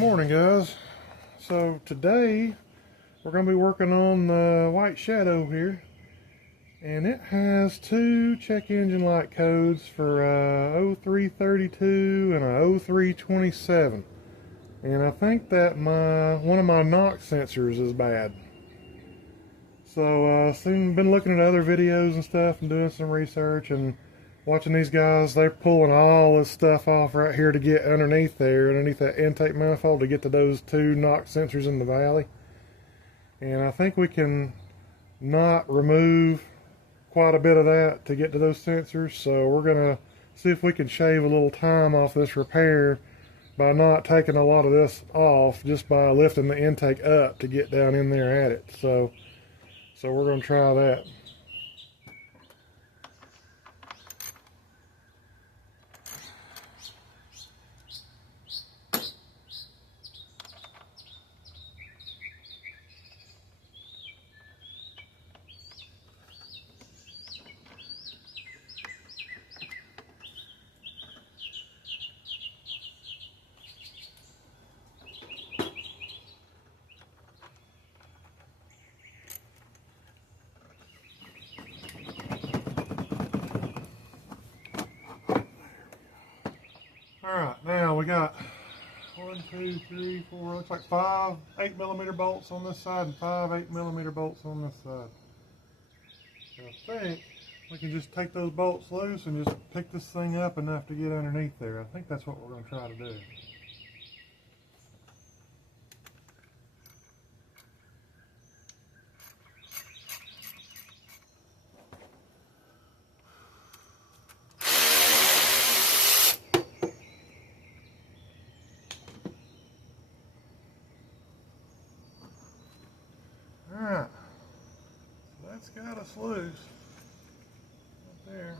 morning, guys. So today we're going to be working on the white shadow here, and it has two check engine light codes for 0332 and a 0327, and I think that one of my knock sensors is bad. So I've been looking at other videos and stuff and doing some research and watching these guys. They're pulling all this stuff off right here to get underneath that intake manifold to get to those two knock sensors in the valley. And I think we can not remove quite a bit of that to get to those sensors. So we're going to see if we can shave a little time off this repair by not taking a lot of this off, just by lifting the intake up to get down in there at it. So we're going to try that. Alright, now we got 1, 2, 3, 4, looks like 5 8mm bolts on this side and 5 8mm bolts on this side. So I think we can just take those bolts loose and just pick this thing up enough to get underneath there. I think that's what we're going to try to do. Alright, so that's got us loose right there.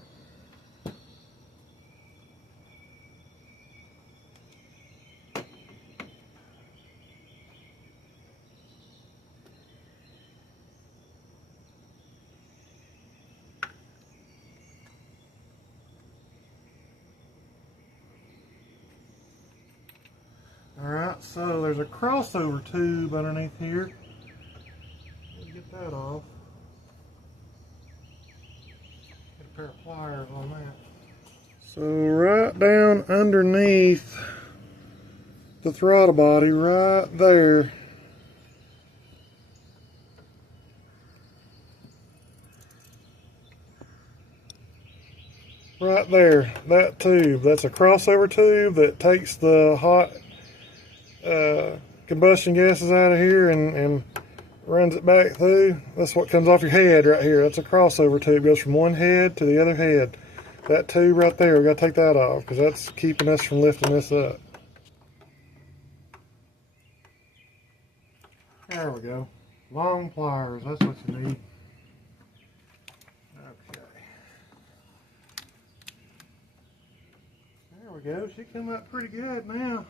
Alright, so there's a crossover tube underneath here. Get that off. Get a pair of pliers on that. So right down underneath the throttle body, right there, that tube, that's a crossover tube that takes the hot combustion gases out of here and runs it back through. That's what comes off your head right here. That's a crossover tube. It goes from one head to the other head. That tube right there, we got to take that off because that's keeping us from lifting this up. There we go. Long pliers, that's what you need. Okay. There we go. She come up pretty good now.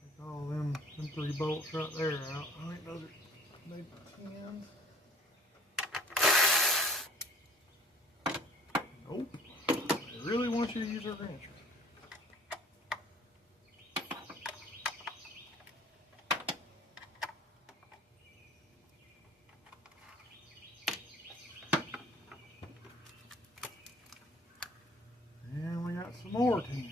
Take all them 3 bolts right there out. I think those are maybe 10s. Nope. They really want you to use a wrench. And we got some more 10s.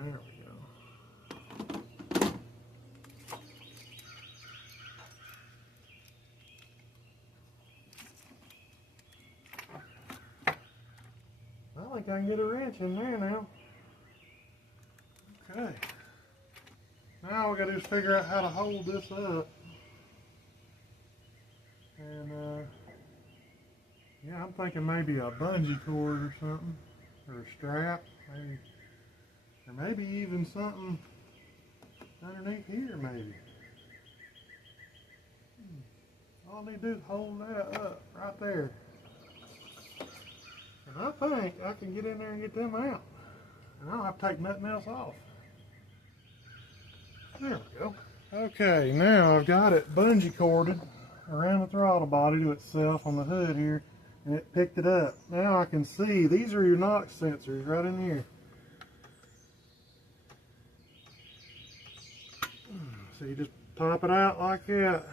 There we go. I think I can get a wrench in there now. Okay. Now we got to just figure out how to hold this up. And yeah, I'm thinking maybe a bungee cord or something, or a strap, maybe. Or maybe even something underneath here, maybe. All I need to do is hold that up right there. And I think I can get in there and get them out. And I don't have to take nothing else off. There we go. Okay, now I've got it bungee corded around the throttle body to itself on the hood here, and it picked it up. Now I can see these are your NOx sensors right in here. So you just pop it out like that,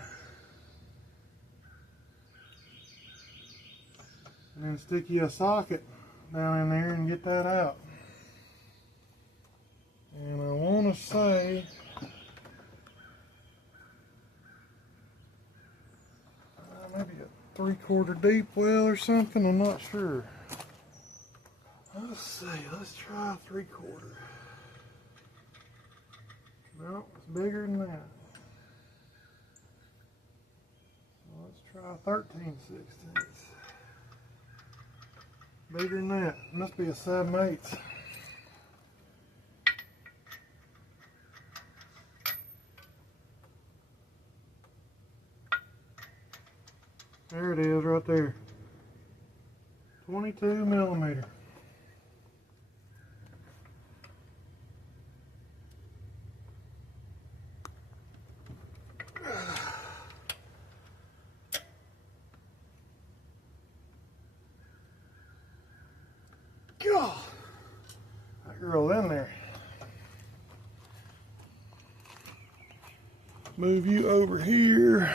and then stick you a socket down in there and get that out. And I want to say maybe a 3/4 deep well or something, I'm not sure. Let's see, let's try 3/4. No, it's bigger than that. So let's try 13/16. Bigger than that. Must be a 7/8. There it is right there. 22 millimeter. God, that girl in there. Move you over here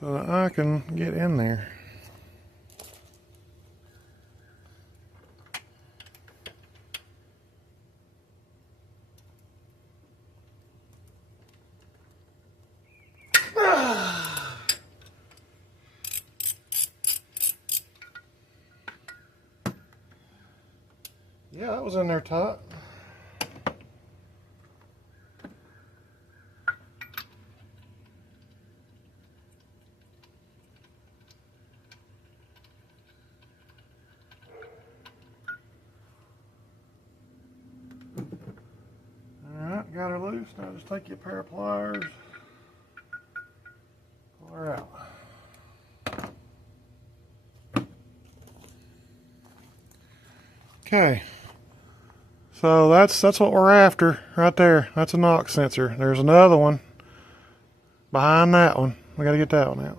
so that I can get in there. Yeah, that was in there tight. Alright, got her loose. Now just take your pair of pliers, pull her out. Okay. So that's what we're after right there. That's a NOx sensor. There's another one behind that one. We got to get that one out.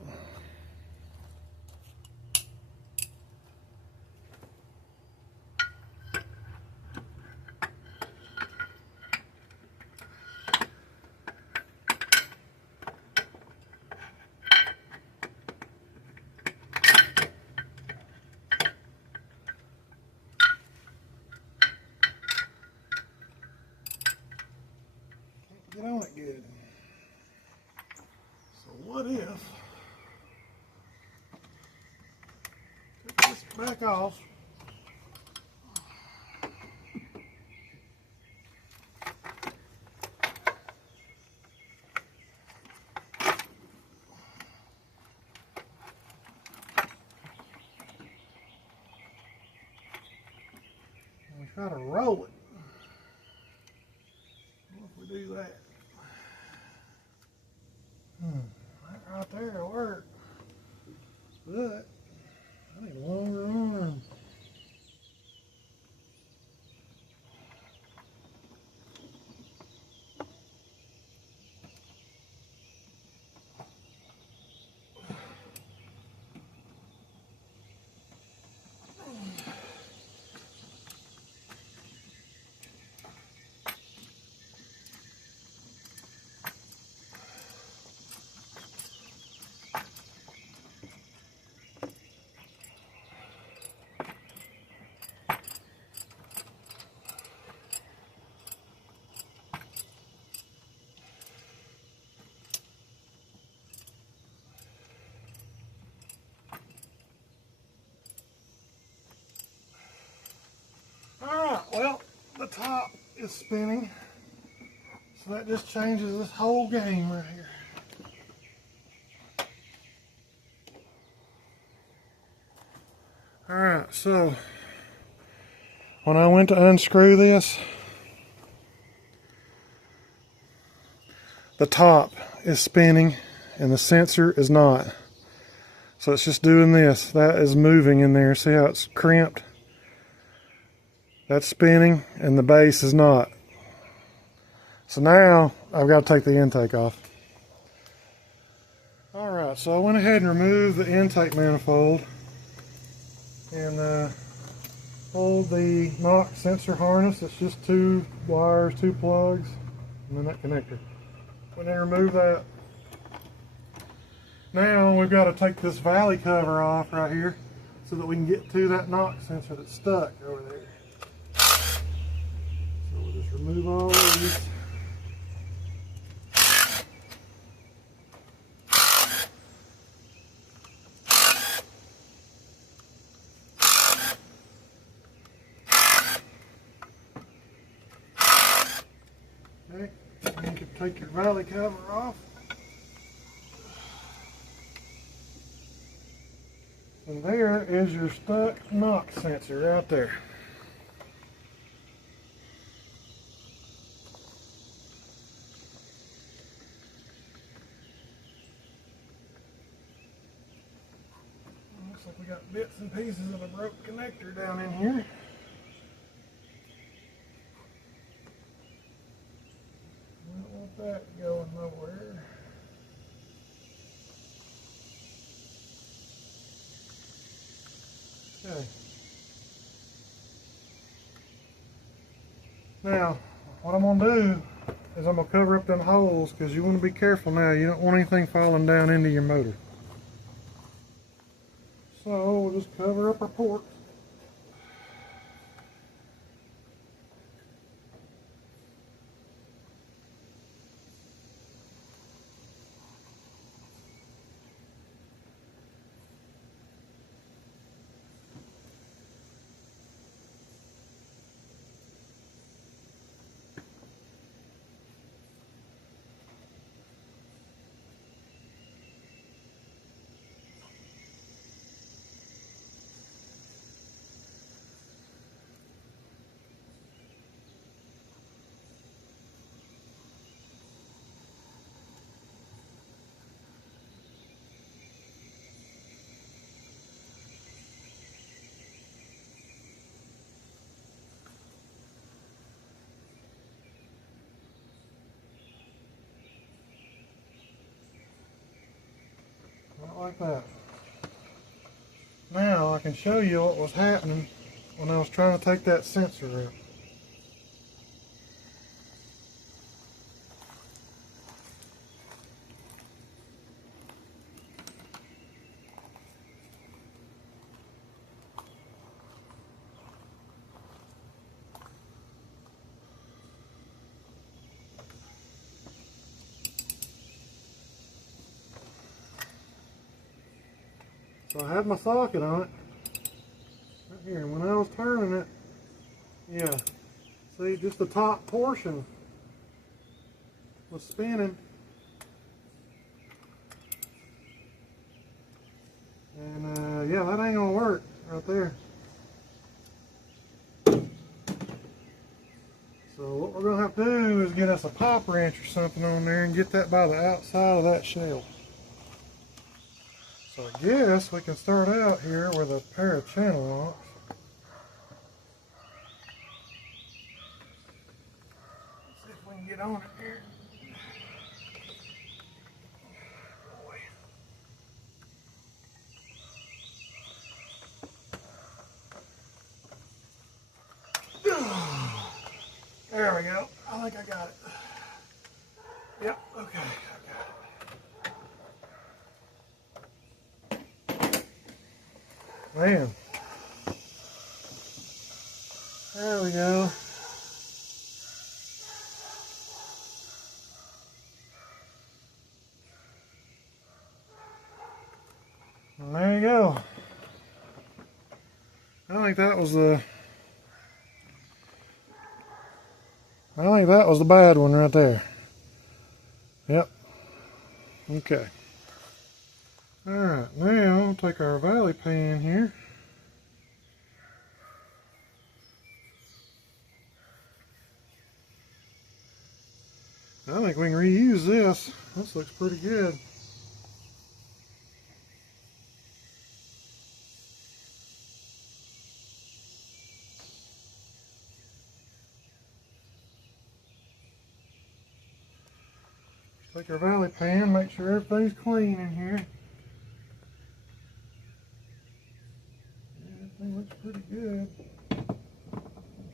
Get on it good. So what if take this back off, and we try to roll it. What if we do that? That right there will work. But I need a longer arm. Alright, well, the top is spinning, so that just changes this whole game right here. Alright, so when I went to unscrew this, the top is spinning and the sensor is not. So it's just doing this. That is moving in there. See how it's crimped? That's spinning and the base is not. So now I've got to take the intake off. Alright, so I went ahead and removed the intake manifold and pulled the knock sensor harness. It's just 2 wires, 2 plugs, and then that connector. When I remove that, now we've got to take this valley cover off right here so that we can get to that knock sensor that's stuck over there. So we'll just remove all these. Okay, you can take your valley cover off. And there is your stuck knock sensor right there. Looks like we got bits and pieces of a broke connector down in here. Don't want that going nowhere. Okay. Now, what I'm going to do is I'm going to cover up them holes because you want to be careful now. You don't want anything falling down into your motor. So we'll just cover up our ports. Like that. Now I can show you what was happening when I was trying to take that sensor out. So I had my socket on it, right here, and when I was turning it, yeah, see, just the top portion was spinning. And yeah, that ain't gonna work right there. So what we're gonna have to do is get us a pop wrench or something on there and get that by the outside of that shell. So I guess we can start out here with a pair of channel locks. Let's see if we can get on it here. There we go. I think I got it. Yep, okay. Man, there we go. And there you go. I think that was the bad one right there. Yep. Okay. Alright, now we'll take our valley pan here. I think we can reuse this. This looks pretty good. Take our valley pan, make sure everything's clean in here. Everything looks pretty good.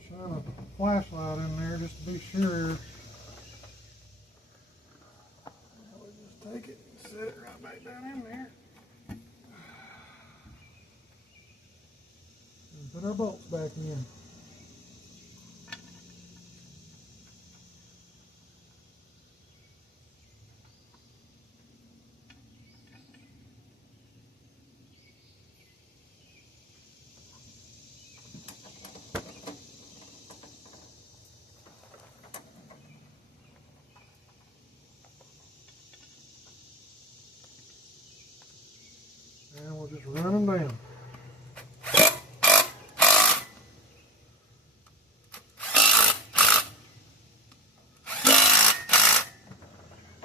Shine a flashlight in there just to be sure. We'll just take it and set it right back down in there. And put our bolts back in. And we'll just run them down.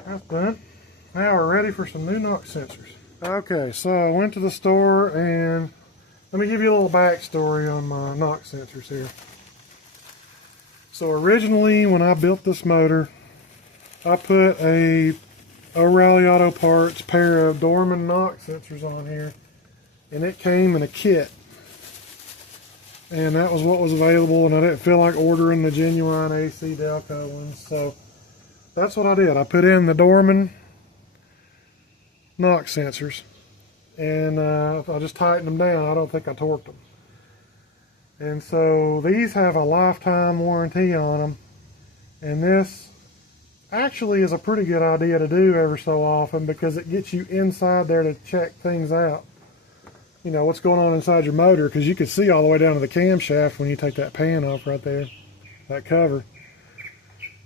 That's done. Now we're ready for some new knock sensors. Okay, so I went to the store and let me give you a little backstory on my knock sensors here. So originally when I built this motor, I put a O'Reilly Auto Parts pair of Dorman knock sensors on here, and it came in a kit, and that was what was available, and I didn't feel like ordering the genuine AC Delco ones, so that's what I did. I put in the Dorman knock sensors, and I just tightened them down. I don't think I torqued them. And so these have a lifetime warranty on them, and this actually is a pretty good idea to do every so often because it gets you inside there to check things out. You know, what's going on inside your motor, because you can see all the way down to the camshaft when you take that pan off right there, that cover.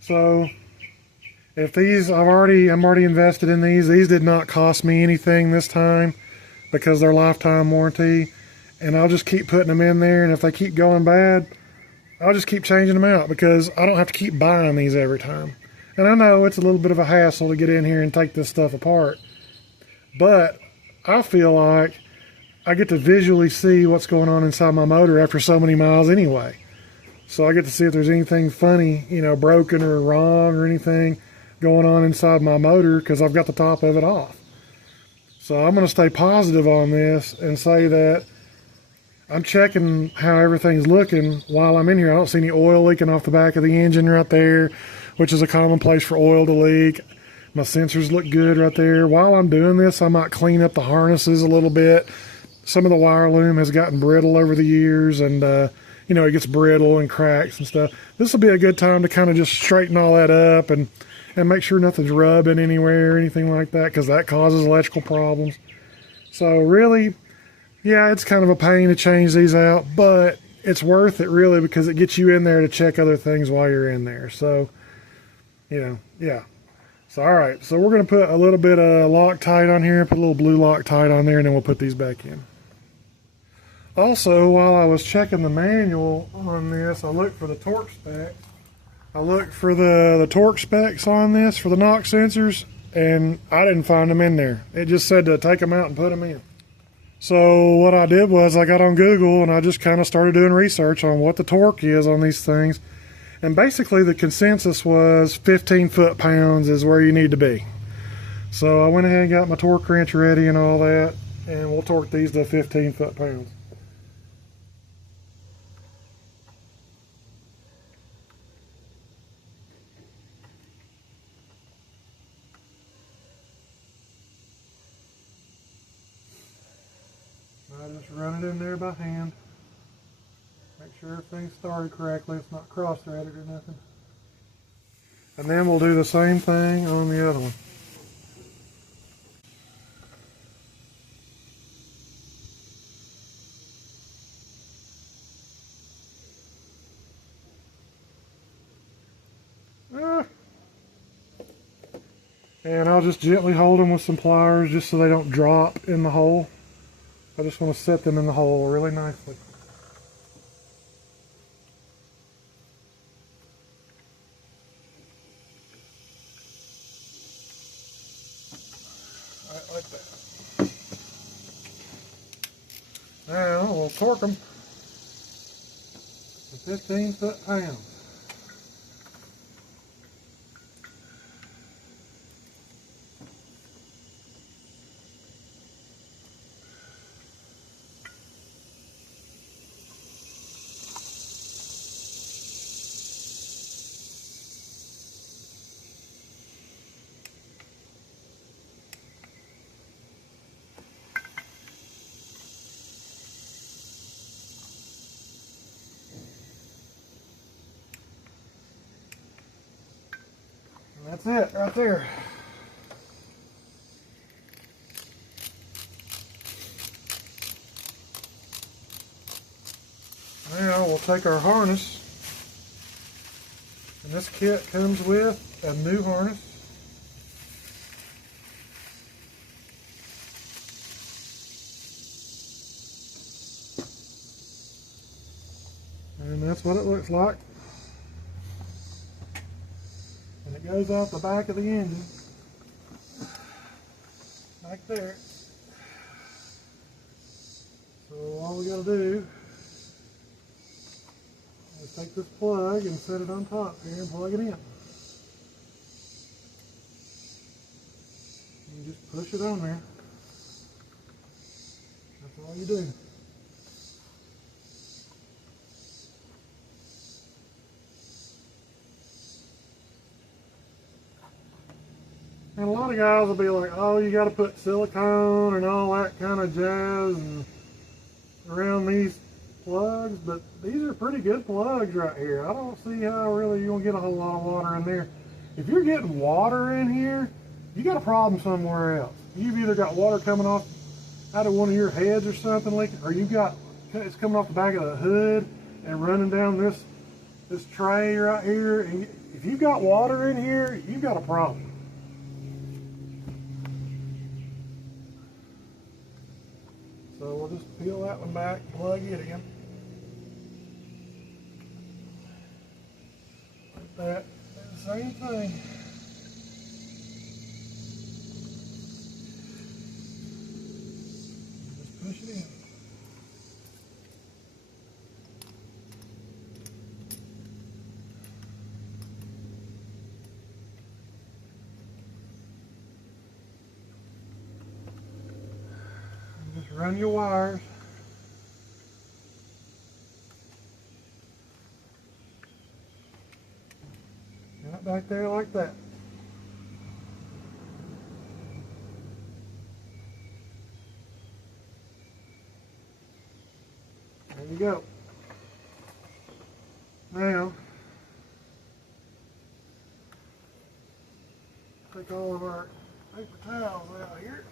So if these, I'm already invested in these. These did not cost me anything this time because they're lifetime warranty, and I'll just keep putting them in there, and if they keep going bad, I'll just keep changing them out because I don't have to keep buying these every time. And I know it's a little bit of a hassle to get in here and take this stuff apart, but I feel like I get to visually see what's going on inside my motor after so many miles anyway. So I get to see if there's anything funny, you know, broken or wrong or anything going on inside my motor because I've got the top of it off. So I'm going to stay positive on this and say that I'm checking how everything's looking while I'm in here. I don't see any oil leaking off the back of the engine right there, which is a common place for oil to leak. My sensors look good right there. While I'm doing this, I might clean up the harnesses a little bit. Some of the wire loom has gotten brittle over the years, and you know, it gets brittle and cracks and stuff. This will be a good time to kind of just straighten all that up and make sure nothing's rubbing anywhere or anything like that, because that causes electrical problems. So really, yeah, it's kind of a pain to change these out, but it's worth it really because it gets you in there to check other things while you're in there. So, you know, yeah. So, all right. So we're going to put a little bit of Loctite on here, put a little blue Loctite on there, and then we'll put these back in. Also, while I was checking the manual on this, I looked for the torque specs. I looked for the torque specs on this for the knock sensors, and I didn't find them in there. It just said to take them out and put them in. So what I did was I got on Google and I just kind of started doing research on what the torque is on these things. And basically the consensus was 15 foot-pounds is where you need to be. So I went ahead and got my torque wrench ready and all that, and we'll torque these to 15 foot-pounds. I just run it in there by hand. Make sure everything's started correctly. It's not cross-threaded or nothing. And then we'll do the same thing on the other one. And I'll just gently hold them with some pliers just so they don't drop in the hole. I just want to set them in the hole really nicely. Now we'll torque them to 15 foot-pounds. That's it right there. Now we'll take our harness, and this kit comes with a new harness. And that's what it looks like. And it goes out the back of the engine, like there. So all we gotta do is take this plug and set it on top here and plug it in. You just push it on there. That's all you do. And a lot of guys will be like, oh, you got to put silicone and all that kind of jazz and around these plugs, but these are pretty good plugs right here. I don't see how really you're going to get a whole lot of water in there. If you're getting water in here, you got a problem somewhere else. You've either got water coming off out of one of your heads or something leaking, or you got it's coming off the back of the hood and running down this tray right here. And if you've got water in here, you've got a problem. So we'll just peel that one back, plug it in. Like that. And the same thing. Just push it in. Just run your wires. Right back there like that. There you go. Now, take all of our paper towels out here.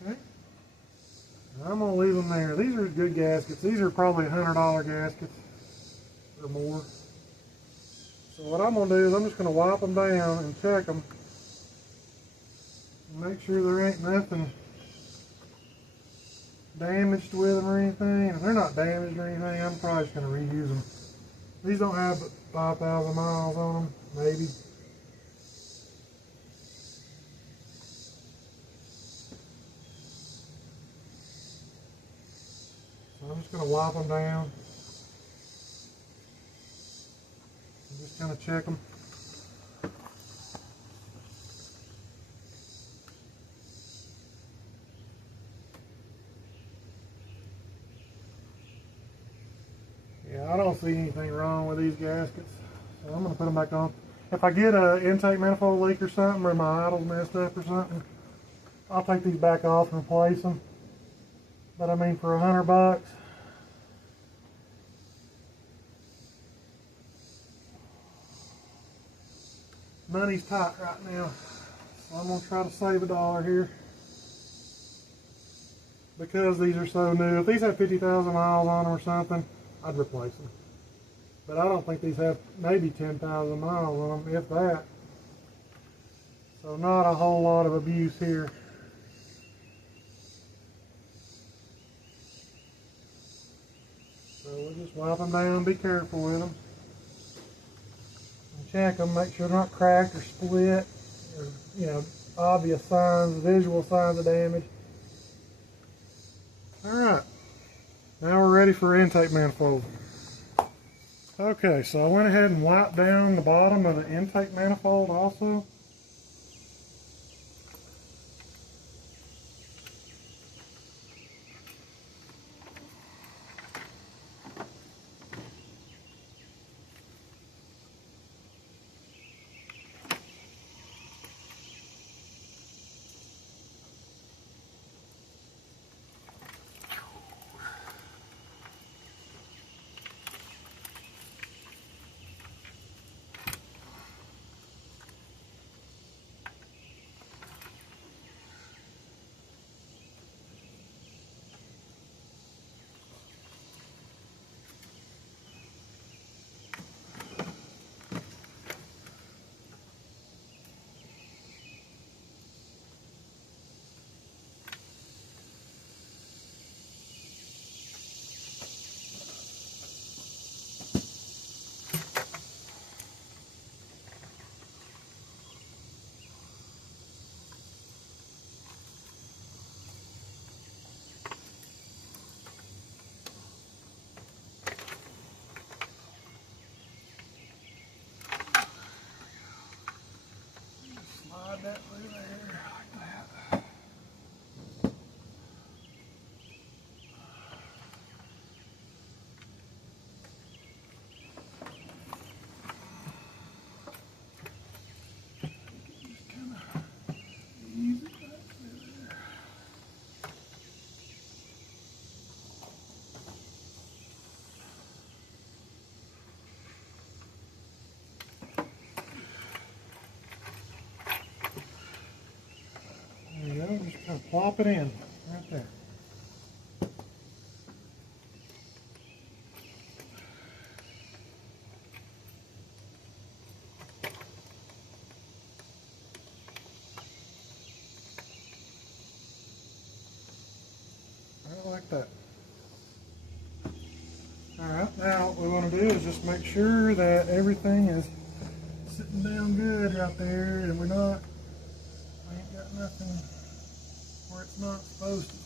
Okay. I'm going to leave them there. These are good gaskets. These are probably $100 gaskets or more. So what I'm going to do is I'm just going to wipe them down and check them. And make sure there ain't nothing damaged with them or anything. If they're not damaged or anything, I'm probably just going to reuse them. These don't have but 5,000 miles on them, maybe. So I'm just going to wipe them down. And just kind of check them. Yeah, I don't see anything wrong with these gaskets, so I'm going to put them back on. If I get an intake manifold leak or something, or my idle's messed up or something, I'll take these back off and replace them. But I mean, for $100, money's tight right now, so I'm going to try to save $1 here. Because these are so new. If these had 50,000 miles on them or something, I'd replace them. But I don't think these have maybe 10,000 miles on them, if that. So not a whole lot of abuse here. So we'll just wipe them down, be careful with them. And check them, make sure they're not cracked or split, or, you know, obvious signs, visual signs of damage. Alright, now we're ready for intake manifold. Okay, so I went ahead and wiped down the bottom of the intake manifold also. That through there like that. Just kind of ease it back through there. There you go, just kind of plop it in right there. Right like that. Alright, now what we want to do is just make sure that everything is sitting down good right there, and we ain't got nothing where it's not supposed to be.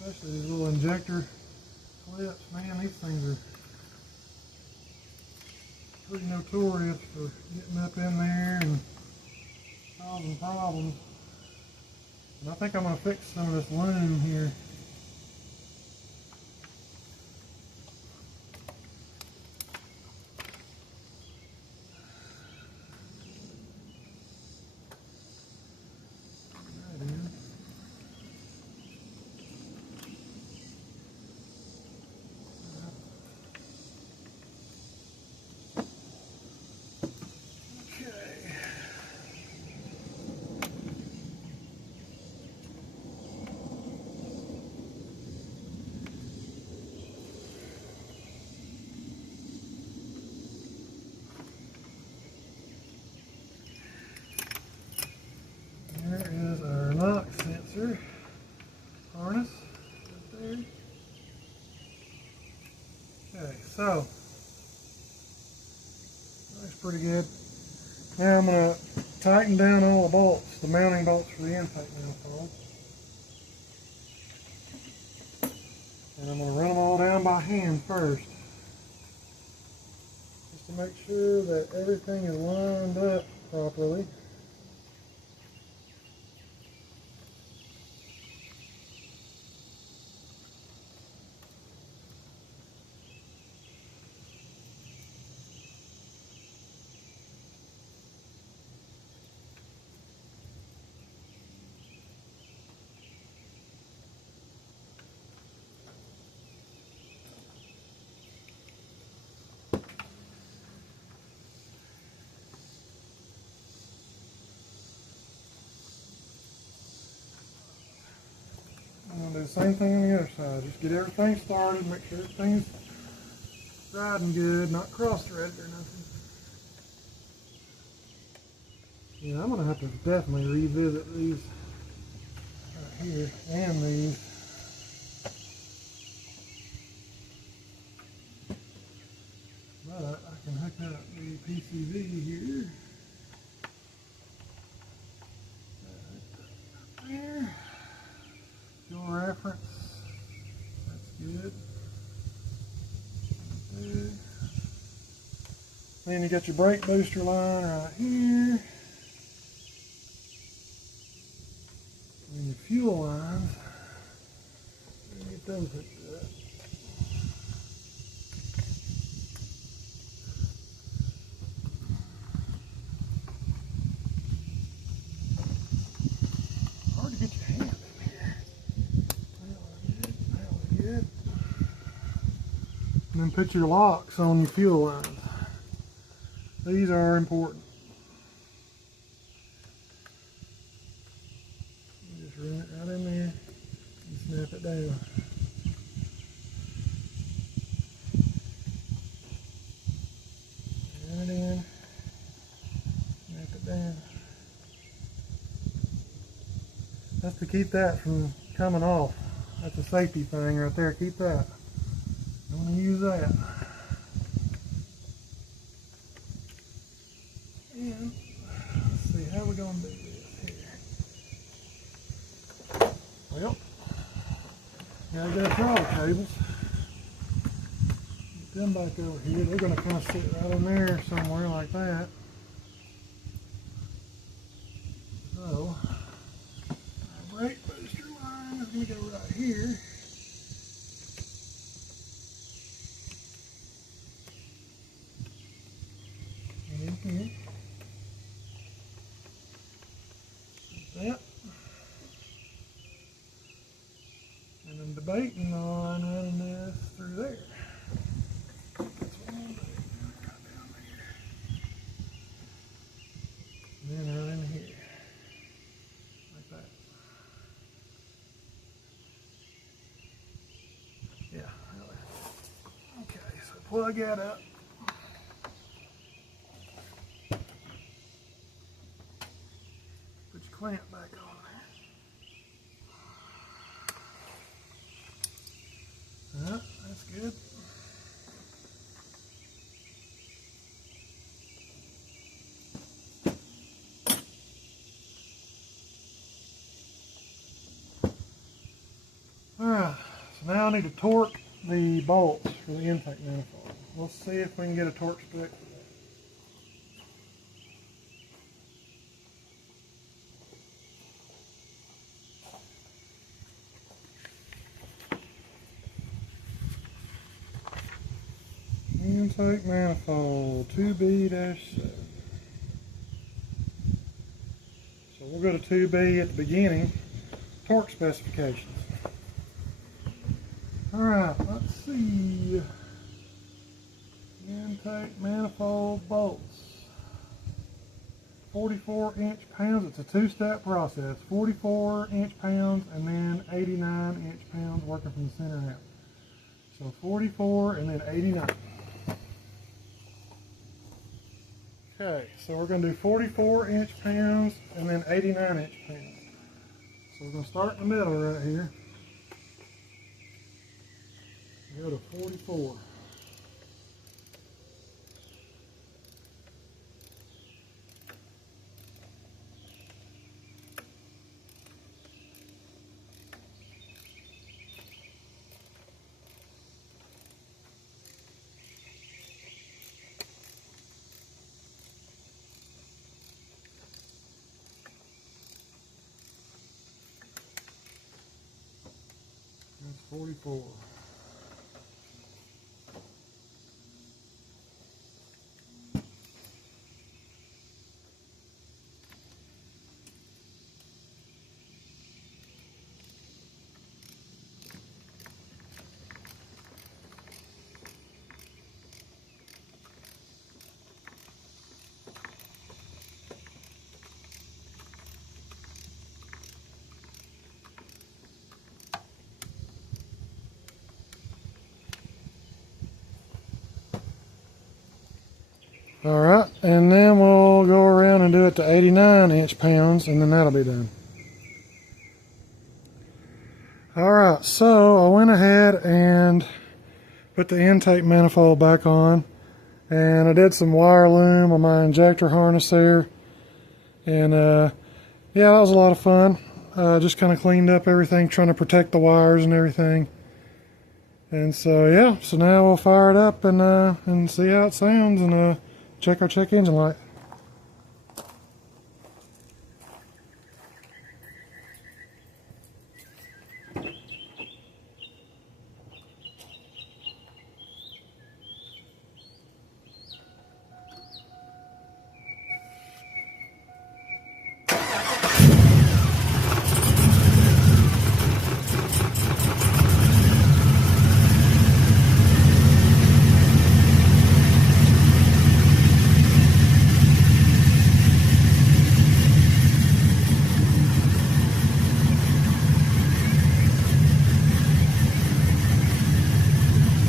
Especially these little injector clips, man, these things are pretty notorious for getting up in there and causing problems. And I think I'm going to fix some of this loom here. There is our knock sensor harness right there. Okay, so that's pretty good. Now I'm going to tighten down all the bolts, the mounting bolts for the intake manifold. And I'm going to run them all down by hand first, just to make sure that everything is lined up properly. I'm going to do the same thing on the other side. Just get everything started, make sure everything's riding good, not cross-threaded or nothing. Yeah, I'm going to have to definitely revisit these right here and these. But I can hook up the PCV here. There. Fuel reference. That's good. There. Then you got your brake booster line right here. And your fuel lines. Let me get those hooked up. Hard to get your hand in here. That'll be good. And then put your locks on your fuel lines. These are important. You just run it right in there and snap it down. Run it in, snap it down. That's to keep that from coming off. That's a safety thing right there. Keep that. I'm going to use that. And let's see, how we going to do this here? Well, gotta get throttle cables. Get them back over here. They're going to kind of sit right in there somewhere like that. So, our brake booster line is going to go right here. And in here. That. And I'm debating on running this through there. That's what I'm doing. Right down there. And then right in here. Like that. Yeah, really. Okay, so plug that up. Put your clamp back on there. That's good. Alright, so now I need to torque the bolts for the intake manifold. Let's see if we can get a torque spec for that. Intake manifold 2B-7. So we'll go to 2B at the beginning. Torque specifications. Alright, let's see. Intake manifold bolts. 44 inch-pounds. It's a two-step process. 44 inch-pounds and then 89 inch-pounds working from the center out. So 44 and then 89. Okay, so we're going to do 44 inch-pounds and then 89 inch-pounds. So we're going to start in the middle right here. Go to 44. That's 44. Alright, and then we'll go around and do it to 89 inch-pounds, and then that'll be done. Alright, so I went ahead and put the intake manifold back on, And I did some wire loom on my injector harness there. And yeah, that was a lot of fun. Just kind of cleaned up everything, trying to protect the wires and everything. And so yeah, so now we'll fire it up and see how it sounds, and check our check engine light.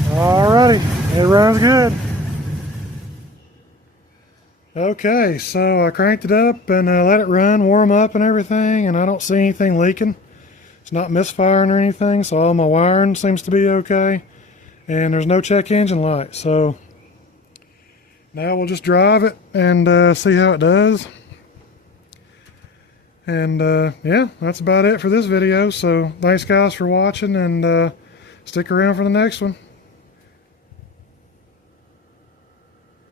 Alrighty, it runs good. Okay, so I cranked it up and let it run, warm up and everything, and I don't see anything leaking. It's not misfiring or anything, so all my wiring seems to be okay. And there's no check engine light, so now we'll just drive it and see how it does. And yeah, that's about it for this video. So thanks guys for watching, and stick around for the next one.